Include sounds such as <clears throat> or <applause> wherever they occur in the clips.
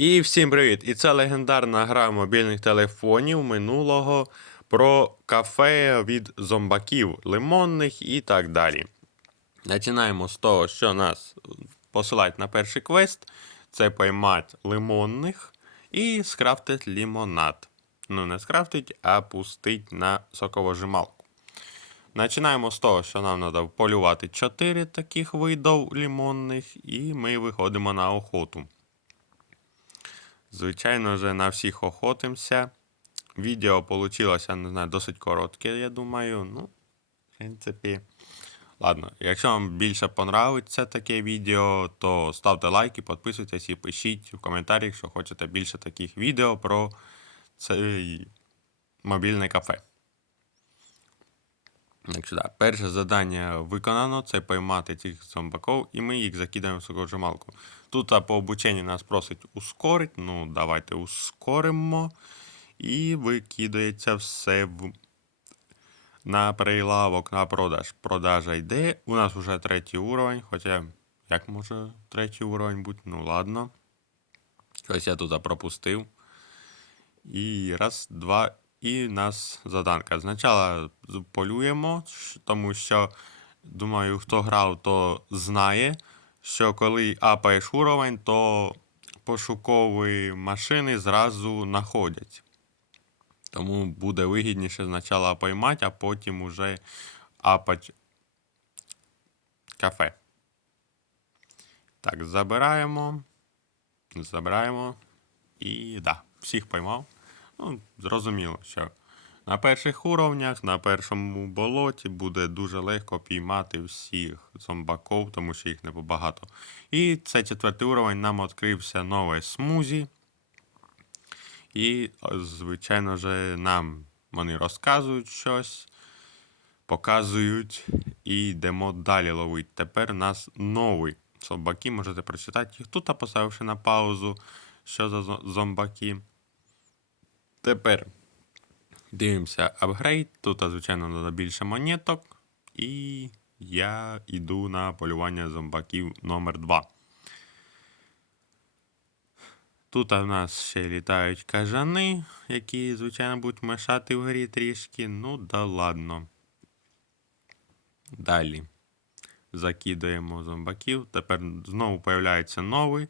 І всім привіт! І це легендарна гра мобільних телефонів минулого про кафе від зомбаків, лимонних і так далі. Починаємо з того, що нас посилають на перший квест: це поймати лимонних і скрафтить лімонад. Ну, не скрафтить, а пустить на соковожималку. Починаємо з того, що нам треба полювати 4 таких видів лімонних, і ми виходимо на охоту. Звичайно же, на всіх охотимося. Відео вийшло, не знаю, досить коротке, я думаю. Ну, в принципі. Ладно, якщо вам більше понравиться таке відео, то ставте лайки, підписуйтесь і пишіть в коментарях, що хочете більше таких відео про це мобільне кафе. Так перше завдання виконано це поймати цих зомбаків, і ми їх закидаємо в соковижималку. Тут по обученню нас просить ускорити. Ну, давайте ускоримо. І викидається все в... на прилавок на продаж. Продажа йде. У нас вже третій уровень. Хоча, як може третій уровень бути? Ну ладно. Щось я тут пропустив. І раз, два, і нас заданка. Спочатку полюємо, тому що, думаю, хто грав, то знає, що коли апаєш уровень, то пошукові машини зразу знаходять. Тому буде вигідніше спочатку поймати, а потім уже апать кафе. Так, забираємо. Забираємо. І да, всіх поймав. Ну, зрозуміло, що на перших уровнях, на першому болоті буде дуже легко піймати всіх зомбаків, тому що їх не багато. І це четвертий уровень нам відкрився нове смузі. І, звичайно ж, нам вони розказують щось, показують і йдемо далі ловити. Тепер у нас нові зомбаки, можете прочитати їх тут, поставивши на паузу, що за зомбаки. Тепер дивимося апгрейд. Тут, звичайно, треба більше монеток. І я йду на полювання зомбаків номер 2. Тут у нас ще літають кажани, які, звичайно, будуть мешати в грі трішки. Ну да ладно. Далі. Закидуємо зомбаків. Тепер знову появляється новий.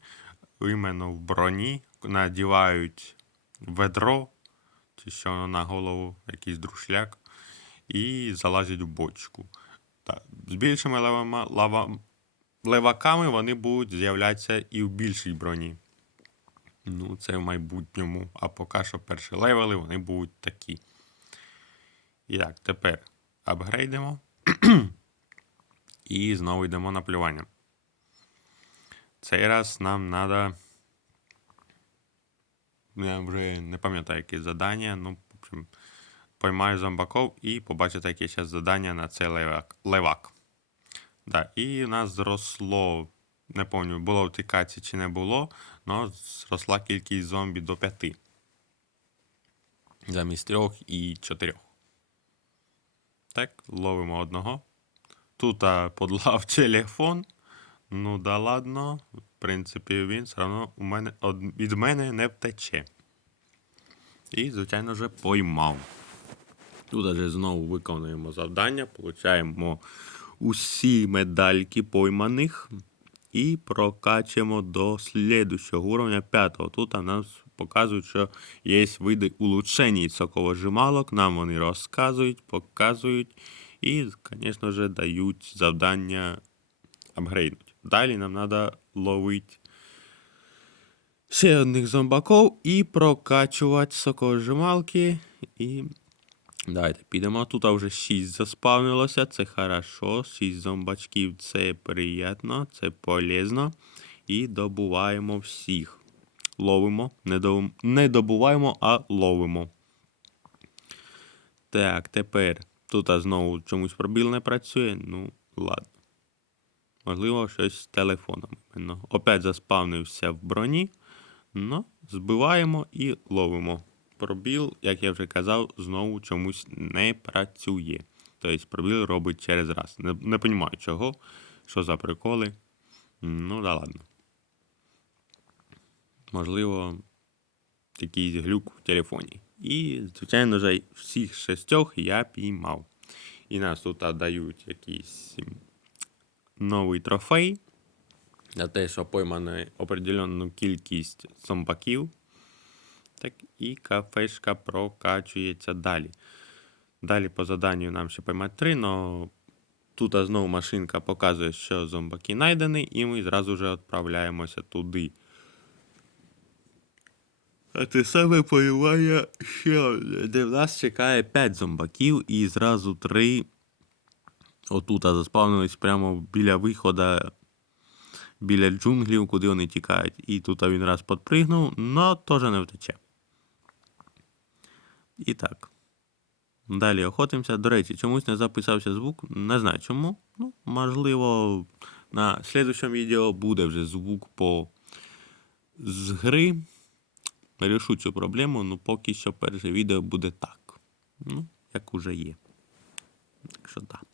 Іменно в броні. Надівають ведро, що на голову, якийсь друшляк. І залазять в бочку. Так. З більшими левама, лава, леваками вони будуть з'являтися і в більшій броні. Ну, це в майбутньому. А поки що перші левели вони будуть такі. І так, тепер апгрейдимо. <clears throat> І знову йдемо на плювання. Цей раз нам треба. Я вже не пам'ятаю, які завдання. Ну, в общем, поймаю зомбаков і побачите, яке зараз завдання на цей левак. левак. Да, і у нас зросло, не пам'ятаю, було в тикаці чи не було, але зросла кількість зомбі до п'яти. Замість трьох і чотирьох. Так, ловимо одного. Тут подлав <laughs> телефон. Ну да ладно. В принципі, він все одно у мене, від мене не втече. І, звичайно ж, поймав. Тут же знову виконуємо завдання, получаємо усі медальки пойманих і прокачуємо до слідущого уровня п'ятого. Тут а нас показують, що є види улучшень соковожималок, нам вони розказують, показують і, звісно ж, дають завдання апгрейднути. Далі нам треба ловити ще одних зомбаків і прокачувати соковижималки. І давайте підемо. Тут вже 6 заспавнилося, це хорошо. 6 зомбачків це приємно, це полезно. І добуваємо всіх. Ловимо. Не добуваємо, а ловимо. Так, тепер. Тут знову чомусь пробіл не працює. Ну, ладно. Можливо, щось з телефоном. іменно. Опять заспавнився в броні. Ну, збиваємо і ловимо. Пробіл, як я вже казав, знову чомусь не працює. Тобто пробіл робить через раз. Не, не розумію чого. Що за приколи. Ну, да ладно. можливо, якийсь глюк в телефоні. І, звичайно ж, всіх шестьох я піймав. І нас тут дають якийсь м, новий трофей за те, що поймано определенну кількість зомбаків. Так і кафешка прокачується далі. Далі по заданню нам ще поймати три, але тут знову машинка показує, що зомбаки знайдені, і ми зразу ж відправляємося туди. А те саме полювання ще, де в нас чекає 5 зомбаків і зразу 3 отут заспавнились прямо біля виходу, біля джунглів, куди вони тікають. І тут він раз підпригнув, но теж не втече. І так. Далі охотимося. До речі, чомусь не записався звук. Не знаю чому. Ну, можливо, на слідчому відео буде вже звук по з гри. Решу цю проблему, ну поки що перше відео буде так. Ну, як уже є. Так що так.